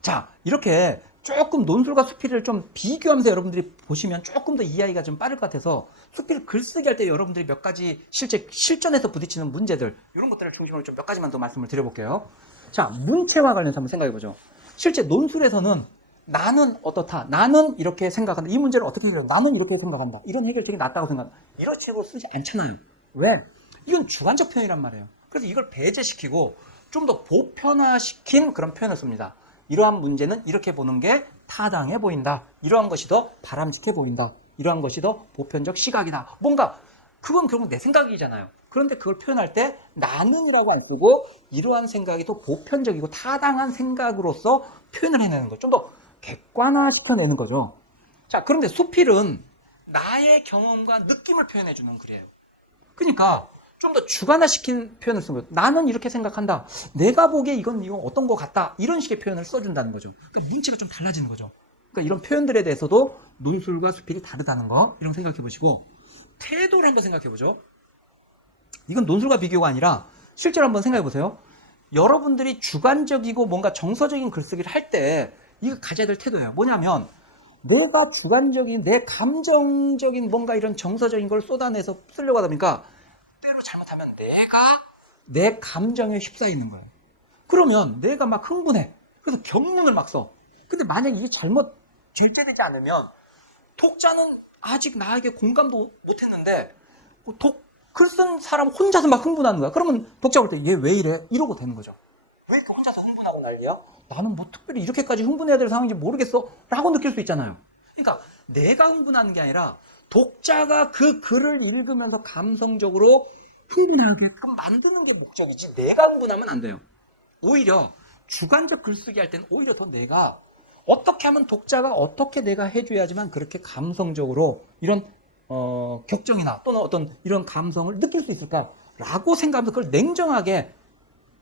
자, 이렇게 조금 논술과 수필을 좀 비교하면서 여러분들이 보시면 조금 더 이해하기가 좀 빠를 것 같아서 수필 글쓰기 할 때 여러분들이 몇 가지 실제 실전에서 부딪히는 문제들 이런 것들을 중심으로 좀 몇 가지만 더 말씀을 드려볼게요. 자, 문체와 관련해서 한번 생각해 보죠. 실제 논술에서는 나는 어떻다, 나는 이렇게 생각한다, 이 문제를 어떻게 해결해, 나는 이렇게 생각한다, 이런 해결책이 낫다고 생각한다, 이런 식으로 쓰지 않잖아요. 왜? 이건 주관적 표현이란 말이에요. 그래서 이걸 배제시키고 좀 더 보편화시킨 그런 표현을 씁니다. 이러한 문제는 이렇게 보는 게 타당해 보인다. 이러한 것이 더 바람직해 보인다. 이러한 것이 더 보편적 시각이다. 뭔가 그건 결국 내 생각이잖아요. 그런데 그걸 표현할 때 나는이라고 안 쓰고 이러한 생각이 더 보편적이고 타당한 생각으로서 표현을 해내는 거죠. 좀 더 객관화시켜내는 거죠. 자, 그런데 수필은 나의 경험과 느낌을 표현해주는 글이에요. 그러니까 좀 더 주관화시킨 표현을 쓴 거예요. 나는 이렇게 생각한다. 내가 보기에 이건 어떤 것 같다. 이런 식의 표현을 써준다는 거죠. 그러니까 문체가 좀 달라지는 거죠. 그러니까 이런 표현들에 대해서도 논술과 수필이 다르다는 거 이런 거 생각해 보시고 태도를 한번 생각해 보죠. 이건 논술과 비교가 아니라 실제로 한번 생각해 보세요. 여러분들이 주관적이고 뭔가 정서적인 글쓰기를 할 때 이거 가져야 될 태도예요. 뭐냐면 내가 주관적인 내 감정적인 뭔가 이런 정서적인 걸 쏟아내서 쓰려고 하다 보니까 때로 잘못하면 내가 내 감정에 휩싸이는 거예요. 그러면 내가 막 흥분해. 그래서 경문을 막 써. 근데 만약 이게 잘못 절제되지 않으면 독자는 아직 나에게 공감도 못했는데 글 쓴 사람 혼자서 막 흥분하는 거야. 그러면 독자 볼 때 얘 왜 이래? 이러고 되는 거죠. 왜 이렇게 혼자서 흥분하고 난리야? 나는 뭐 특별히 이렇게까지 흥분해야 될 상황인지 모르겠어 라고 느낄 수 있잖아요. 그러니까 내가 흥분하는 게 아니라 독자가 그 글을 읽으면서 감성적으로 흥분하게끔 만드는 게 목적이지 내가 흥분하면 안 돼요. 오히려 주관적 글쓰기 할 때는 오히려 더 내가 어떻게 하면 독자가 어떻게 내가 해줘야지만 그렇게 감성적으로 이런 격정이나 또는 어떤 이런 감성을 느낄 수 있을까라고 생각하면서 그걸 냉정하게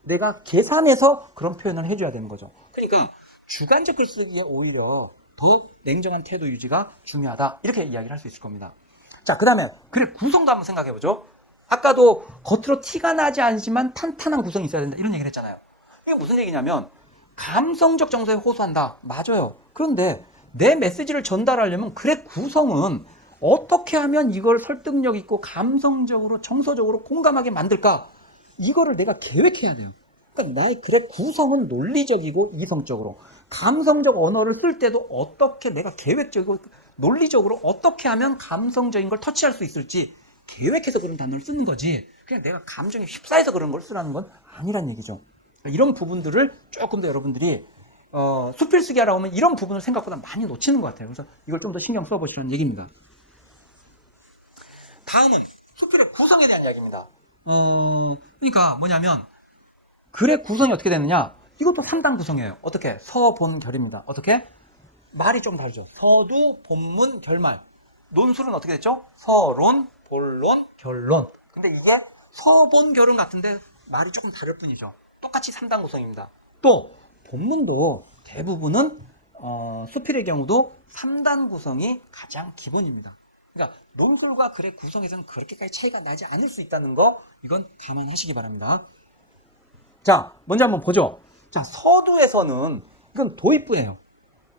내가 계산해서 그런 표현을 해줘야 되는 거죠. 그러니까 주관적 글쓰기에 오히려 더 냉정한 태도 유지가 중요하다. 이렇게 이야기를 할 수 있을 겁니다. 자, 그 다음에 글의 구성도 한번 생각해 보죠. 아까도 겉으로 티가 나지 않지만 탄탄한 구성이 있어야 된다. 이런 얘기를 했잖아요. 이게 무슨 얘기냐면 감성적 정서에 호소한다. 맞아요. 그런데 내 메시지를 전달하려면 글의 구성은 어떻게 하면 이걸 설득력 있고 감성적으로 정서적으로 공감하게 만들까? 이거를 내가 계획해야 돼요. 그러니까 나의 글의 구성은 논리적이고 이성적으로 감성적 언어를 쓸 때도 어떻게 내가 계획적이고 논리적으로 어떻게 하면 감성적인 걸 터치할 수 있을지 계획해서 그런 단어를 쓰는 거지 그냥 내가 감정에 휩싸여서 그런 걸 쓰라는 건 아니란 얘기죠. 그러니까 이런 부분들을 조금 더 여러분들이 수필 쓰기 하라고 하면 이런 부분을 생각보다 많이 놓치는 것 같아요. 그래서 이걸 좀 더 신경 써보시라는 얘기입니다. 다음은 수필의 구성에 대한 이야기입니다. 그러니까 뭐냐면 글의 구성이 어떻게 되느냐? 이것도 3단 구성이에요. 어떻게? 서본결입니다. 어떻게? 말이 좀 다르죠. 서두, 본문, 결말. 논술은 어떻게 됐죠? 서론, 본론, 결론. 근데 이게 서본결은 같은데 말이 조금 다를 뿐이죠. 똑같이 3단 구성입니다. 또 본문도 대부분은 수필의 경우도 3단 구성이 가장 기본입니다. 그러니까 논술과 글의 구성에서는 그렇게까지 차이가 나지 않을 수 있다는 거 이건 감안하시기 바랍니다. 자, 먼저 한번 보죠. 자, 서두에서는 이건 도입부예요.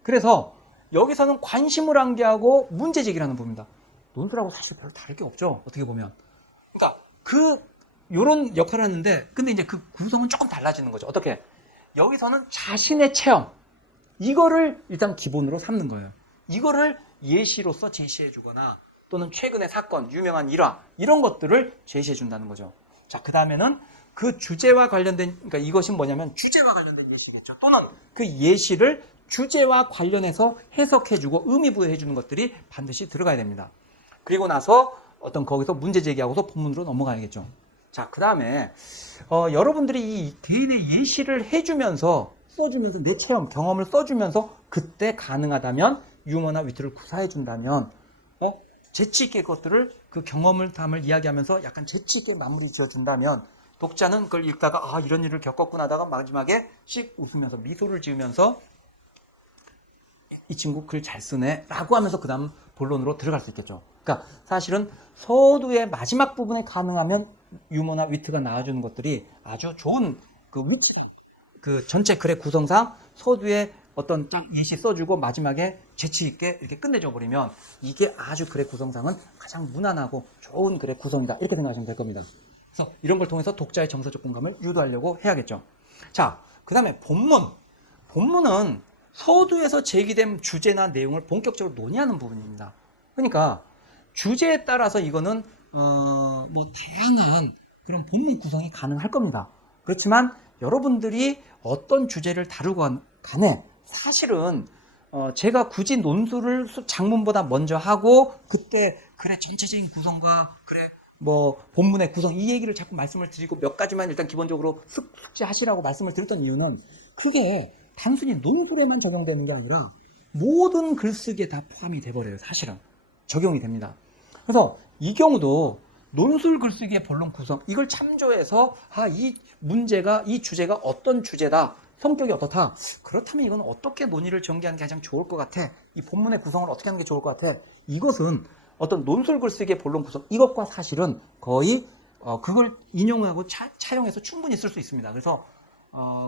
그래서 여기서는 관심을 한게하고 문제제기를 하는 부분입니다. 논술하고 사실 별로 다를 게 없죠. 어떻게 보면. 그러니까 요런 역할을 하는데 근데 이제 그 구성은 조금 달라지는 거죠. 어떻게? 여기서는 자신의 체험 이거를 일단 기본으로 삼는 거예요. 이거를 예시로서 제시해 주거나 또는 최근의 사건, 유명한 일화 이런 것들을 제시해 준다는 거죠. 자, 그 다음에는 그 주제와 관련된 그러니까 이것은 뭐냐면 주제와 관련된 예시겠죠. 또는 그 예시를 주제와 관련해서 해석해 주고 의미 부여해 주는 것들이 반드시 들어가야 됩니다. 그리고 나서 어떤 거기서 문제 제기하고서 본문으로 넘어가야겠죠. 자, 그 다음에 여러분들이 이 개인의 예시를 해주면서 써주면서 내 체험, 경험을 써주면서 그때 가능하다면 유머나 위트를 구사해 준다면 재치 있게 그것들을 그 경험을 담을 이야기하면서 약간 재치 있게 마무리 지어준다면 독자는 그걸 읽다가 이런 일을 겪었구나 하다가 마지막에 씩 웃으면서 미소를 지으면서 이 친구 글 잘 쓰네 라고 하면서 그 다음 본론으로 들어갈 수 있겠죠. 그러니까 사실은 서두의 마지막 부분에 가능하면 유머나 위트가 나와주는 것들이 아주 좋은 그 위치가 그 전체 글의 구성상 서두에 어떤 딱 예시 써주고 마지막에 재치 있게 이렇게 끝내줘 버리면 이게 아주 글의 구성상은 가장 무난하고 좋은 글의 구성이다. 이렇게 생각하시면 될 겁니다. 그래서 이런 걸 통해서 독자의 정서적 공감을 유도하려고 해야겠죠. 자, 그 다음에 본문. 본문은 서두에서 제기된 주제나 내용을 본격적으로 논의하는 부분입니다. 그러니까 주제에 따라서 이거는 뭐 다양한 그런 본문 구성이 가능할 겁니다. 그렇지만 여러분들이 어떤 주제를 다루건 간에 사실은 제가 굳이 논술을 장문보다 먼저 하고 그때 글의 전체적인 구성과 글의 뭐 본문의 구성 이 얘기를 자꾸 말씀을 드리고 몇 가지만 일단 기본적으로 숙지하시라고 말씀을 드렸던 이유는 그게 단순히 논술에만 적용되는 게 아니라 모든 글쓰기에 다 포함이 돼버려요. 사실은 적용이 됩니다. 그래서 이 경우도 논술 글쓰기의 본론 구성 이걸 참조해서 이 문제가 이 주제가 어떤 주제다 성격이 어떻다 그렇다면 이건 어떻게 논의를 전개하는 게 가장 좋을 것 같아 이 본문의 구성을 어떻게 하는 게 좋을 것 같아 이것은 어떤 논술 글쓰기의 본론 구성 이것과 사실은 거의 그걸 인용하고 차용해서 충분히 쓸 수 있습니다. 그래서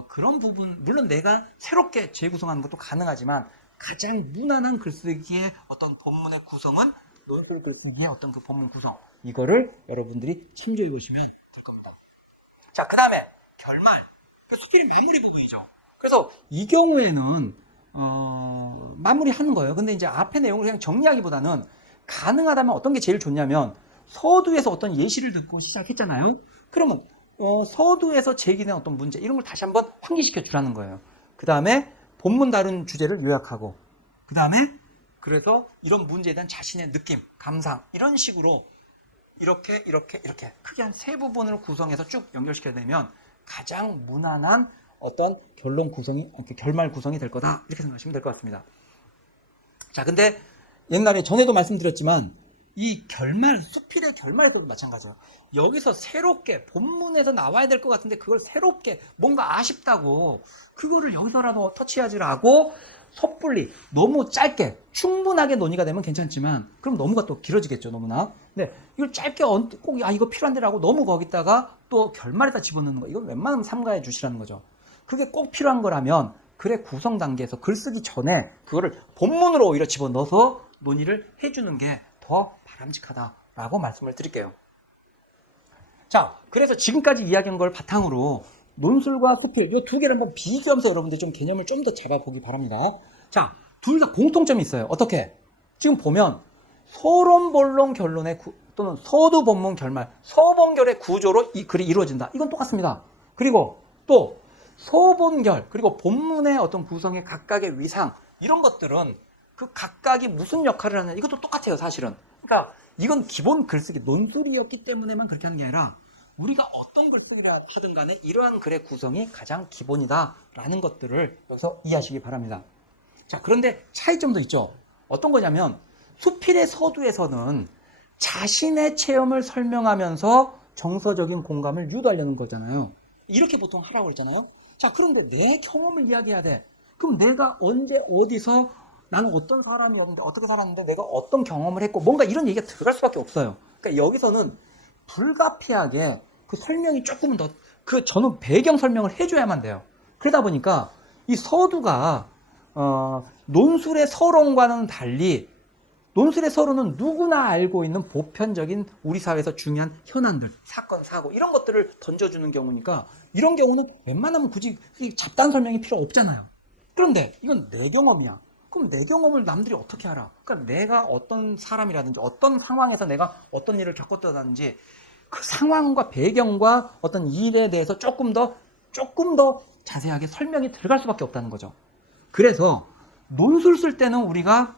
그런 부분 물론 내가 새롭게 재구성하는 것도 가능하지만 가장 무난한 글쓰기의 어떤 본문의 구성은 논술 글쓰기의 어떤 그 본문 구성 이거를 여러분들이 참조해 보시면 될 겁니다. 자, 그 다음에 결말 수필의 마무리 부분이죠. 그래서 이 경우에는 마무리하는 거예요. 근데 이제 앞의 내용을 그냥 정리하기보다는 가능하다면 어떤 게 제일 좋냐면 서두에서 어떤 예시를 듣고 시작했잖아요. 그러면 서두에서 제기된 어떤 문제 이런 걸 다시 한번 환기시켜 주라는 거예요. 그 다음에 본문 다룬 주제를 요약하고 그 다음에 그래서 이런 문제에 대한 자신의 느낌, 감상 이런 식으로 이렇게 크게 한 세 부분으로 구성해서 쭉 연결시켜야 되면 가장 무난한 어떤 결론 구성이 결말 구성이 될 거다 이렇게 생각하시면 될 것 같습니다. 자, 근데 옛날에 전에도 말씀드렸지만 이 결말 수필의 결말에도 마찬가지예요. 여기서 새롭게 본문에서 나와야 될 것 같은데 그걸 새롭게 뭔가 아쉽다고 그거를 여기서라도 터치하지라고 섣불리 너무 짧게 충분하게 논의가 되면 괜찮지만 그럼 너무가 또 길어지겠죠 너무나. 근데 이걸 짧게 꼭 이거 필요한데라고 너무 거기다가 또 결말에다 집어넣는 거 이건 웬만하면 삼가해 주시라는 거죠. 그게 꼭 필요한 거라면 글의 구성 단계에서 글 쓰기 전에 그거를 본문으로 오히려 집어넣어서 논의를 해주는 게 더 바람직하다라고 말씀을 드릴게요. 자, 그래서 지금까지 이야기한 걸 바탕으로 논술과 수필 이 두 개를 한번 비교하면서 여러분들 좀 개념을 좀 더 잡아보기 바랍니다. 자, 둘 다 공통점이 있어요. 어떻게? 지금 보면 서론, 본론, 결론의 또는 서두, 본문, 결말, 서본결의 구조로 이 글이 이루어진다. 이건 똑같습니다. 그리고 또 서본결 그리고 본문의 어떤 구성의 각각의 위상 이런 것들은 그 각각이 무슨 역할을 하느냐 이것도 똑같아요 사실은. 그러니까 이건 기본 글쓰기 논술이었기 때문에만 그렇게 하는 게 아니라 우리가 어떤 글쓰기를 하든 간에 이러한 글의 구성이 가장 기본이다라는 것들을 여기서 이해하시기 바랍니다. 자, 그런데 차이점도 있죠. 어떤 거냐면 수필의 서두에서는 자신의 체험을 설명하면서 정서적인 공감을 유도하려는 거잖아요. 이렇게 보통 하라고 했잖아요. 자, 그런데 내 경험을 이야기해야 돼. 그럼 내가 언제 어디서 나는 어떤 사람이었는데 어떻게 살았는데 내가 어떤 경험을 했고 뭔가 이런 얘기가 들어갈 수밖에 없어요. 그러니까 여기서는 불가피하게 그 설명이 조금은 더 저는 배경 설명을 해줘야만 돼요. 그러다 보니까 이 서두가 논술의 서론과는 달리 논술의 서론은 누구나 알고 있는 보편적인 우리 사회에서 중요한 현안들, 사건, 사고 이런 것들을 던져주는 경우니까 이런 경우는 웬만하면 굳이 잡다한 설명이 필요 없잖아요. 그런데 이건 내 경험이야. 그럼 내 경험을 남들이 어떻게 알아? 그러니까 내가 어떤 사람이라든지 어떤 상황에서 내가 어떤 일을 겪었다든지 그 상황과 배경과 어떤 일에 대해서 조금 더 자세하게 설명이 들어갈 수밖에 없다는 거죠. 그래서 논술 쓸 때는 우리가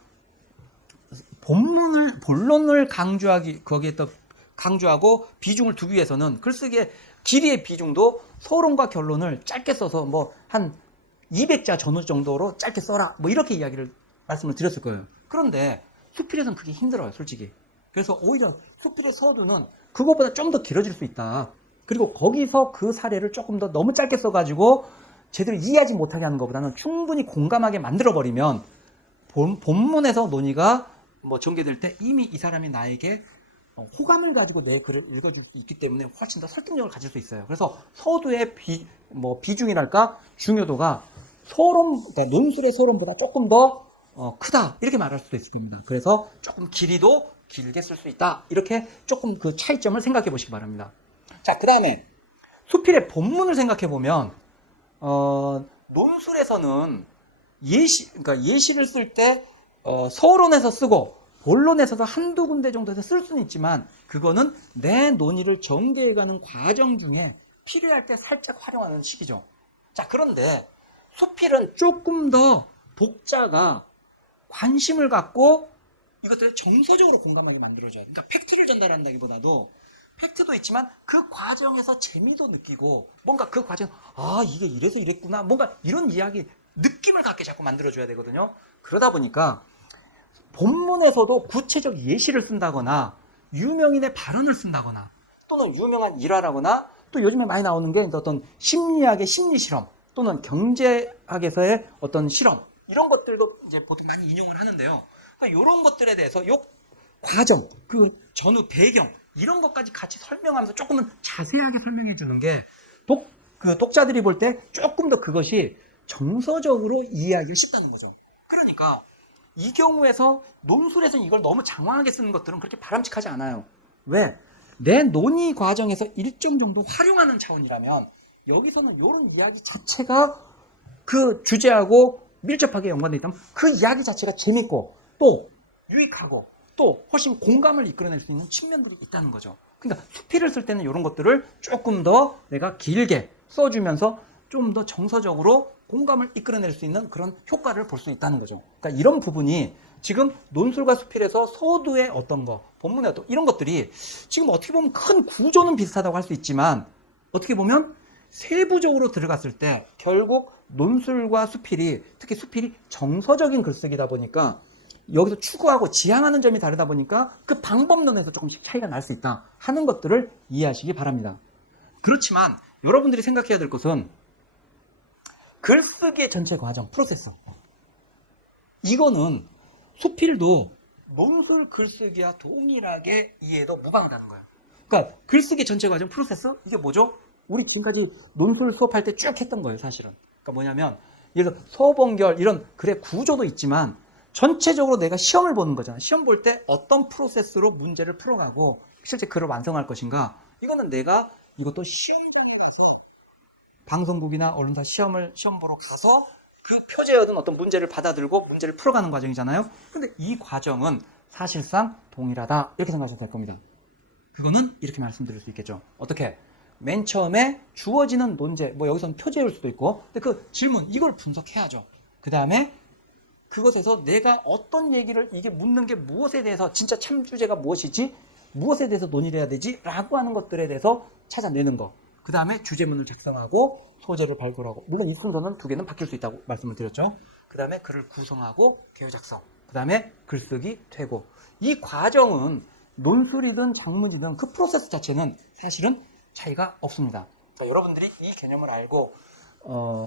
본론을 거기에 또 강조하고 비중을 두기 위해서는 글쓰기의 길이의 비중도 서론과 결론을 짧게 써서 뭐 한 200자 전후 정도로 짧게 써라. 뭐 이렇게 말씀을 드렸을 거예요. 그런데 수필에서는 그게 힘들어요, 솔직히. 그래서 오히려 수필의 서두는 그것보다 좀 더 길어질 수 있다. 그리고 거기서 그 사례를 조금 더 너무 짧게 써가지고 제대로 이해하지 못하게 하는 것보다는 충분히 공감하게 만들어버리면 본문에서 논의가 뭐 전개될 때 이미 이 사람이 나에게 호감을 가지고 내 글을 읽어줄 수 있기 때문에 훨씬 더 설득력을 가질 수 있어요. 그래서 서두의 비중이랄까 중요도가 그러니까 논술의 서론보다 조금 더 크다 이렇게 말할 수도 있습니다. 그래서 조금 길이도 길게 쓸 수 있다 이렇게 조금 그 차이점을 생각해 보시기 바랍니다. 자, 그 다음에 수필의 본문을 생각해 보면 논술에서는 그러니까 예시를 쓸 때 서론에서 쓰고 본론에서도 한두 군데 정도에서 쓸 수는 있지만 그거는 내 논의를 전개해가는 과정 중에 필요할 때 살짝 활용하는 식이죠. 자, 그런데 수필은 조금 더 독자가 관심을 갖고 이것들을 정서적으로 공감하게 만들어줘야 돼요. 그러니까 팩트를 전달한다기보다도 팩트도 있지만 그 과정에서 재미도 느끼고 뭔가 그 과정 이게 이래서 이랬구나 뭔가 이런 이야기 느낌을 갖게 자꾸 만들어줘야 되거든요. 그러다 보니까 본문에서도 구체적 예시를 쓴다거나 유명인의 발언을 쓴다거나 또는 유명한 일화라거나 또 요즘에 많이 나오는 게 어떤 심리학의 심리 실험 또는 경제학에서의 어떤 실험 이런 것들도 이제 보통 많이 인용을 하는데요. 그러니까 이런 것들에 대해서 요 과정, 그 전후 배경 이런 것까지 같이 설명하면서 조금은 자세하게 설명해 주는 게 독자들이 볼 때 조금 더 그것이 정서적으로 이해하기 쉽다는 거죠. 그러니까 이 경우에서 논술에서는 이걸 너무 장황하게 쓰는 것들은 그렇게 바람직하지 않아요. 왜? 내 논의 과정에서 일정 정도 활용하는 차원이라면 여기서는 이런 이야기 자체가 그 주제하고 밀접하게 연관되어 있다면 그 이야기 자체가 재밌고 또 유익하고 또 훨씬 공감을 이끌어낼 수 있는 측면들이 있다는 거죠. 그러니까 수필을 쓸 때는 이런 것들을 조금 더 내가 길게 써주면서 좀 더 정서적으로 공감을 이끌어낼 수 있는 그런 효과를 볼 수 있다는 거죠. 그러니까 이런 부분이 지금 논술과 수필에서 서두의 어떤 거, 본문의 어떤 이런 것들이 지금 어떻게 보면 큰 구조는 비슷하다고 할 수 있지만 어떻게 보면 세부적으로 들어갔을 때 결국 논술과 수필이 특히 수필이 정서적인 글쓰기다 보니까 여기서 추구하고 지향하는 점이 다르다 보니까 그 방법론에서 조금씩 차이가 날 수 있다 하는 것들을 이해하시기 바랍니다. 그렇지만 여러분들이 생각해야 될 것은 글쓰기의 전체 과정, 프로세스 이거는 수필도 논술 글쓰기와 동일하게 이해도 무방하다는 거예요. 그러니까 글쓰기 전체 과정, 프로세스 이게 뭐죠? 우리 지금까지 논술 수업할 때 쭉 했던 거예요, 사실은. 그러니까 뭐냐면 예를 들어 서본결 이런 글의 구조도 있지만 전체적으로 내가 시험을 보는 거잖아. 시험 볼 때 어떤 프로세스로 문제를 풀어가고 실제 글을 완성할 것인가. 이거는 내가 이것도 시험장에 가서 방송국이나 언론사 시험 보러 가서 그 표제에 얻은 어떤 문제를 받아들고 문제를 풀어가는 과정이잖아요. 근데 이 과정은 사실상 동일하다. 이렇게 생각하셔도 될 겁니다. 그거는 이렇게 말씀드릴 수 있겠죠. 어떻게? 맨 처음에 주어지는 논제, 뭐 여기서는 표제일 수도 있고, 근데 그 질문, 이걸 분석해야죠. 그 다음에 그것에서 내가 어떤 얘기를 이게 묻는 게 무엇에 대해서 진짜 참 주제가 무엇이지 무엇에 대해서 논의를 해야 되지 라고 하는 것들에 대해서 찾아내는 거. 그 다음에 주제문을 작성하고 소재를 발굴하고 물론 이 순서는 두 개는 바뀔 수 있다고 말씀을 드렸죠. 그 다음에 글을 구성하고 개요 작성 그 다음에 글쓰기 퇴고 이 과정은 논술이든 장문이든 그 프로세스 자체는 사실은 차이가 없습니다. 그러니까 여러분들이 이 개념을 알고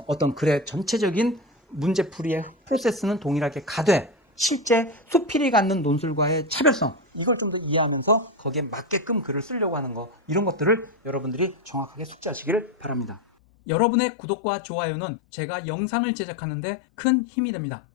어떤 글의 전체적인 문제풀이의 프로세스는 동일하게 가되 실제 수필이 갖는 논술과의 차별성 이걸 좀 더 이해하면서 거기에 맞게끔 글을 쓰려고 하는 거 이런 것들을 여러분들이 정확하게 숙지하시기를 바랍니다. 여러분의 구독과 좋아요는 제가 영상을 제작하는 데 큰 힘이 됩니다.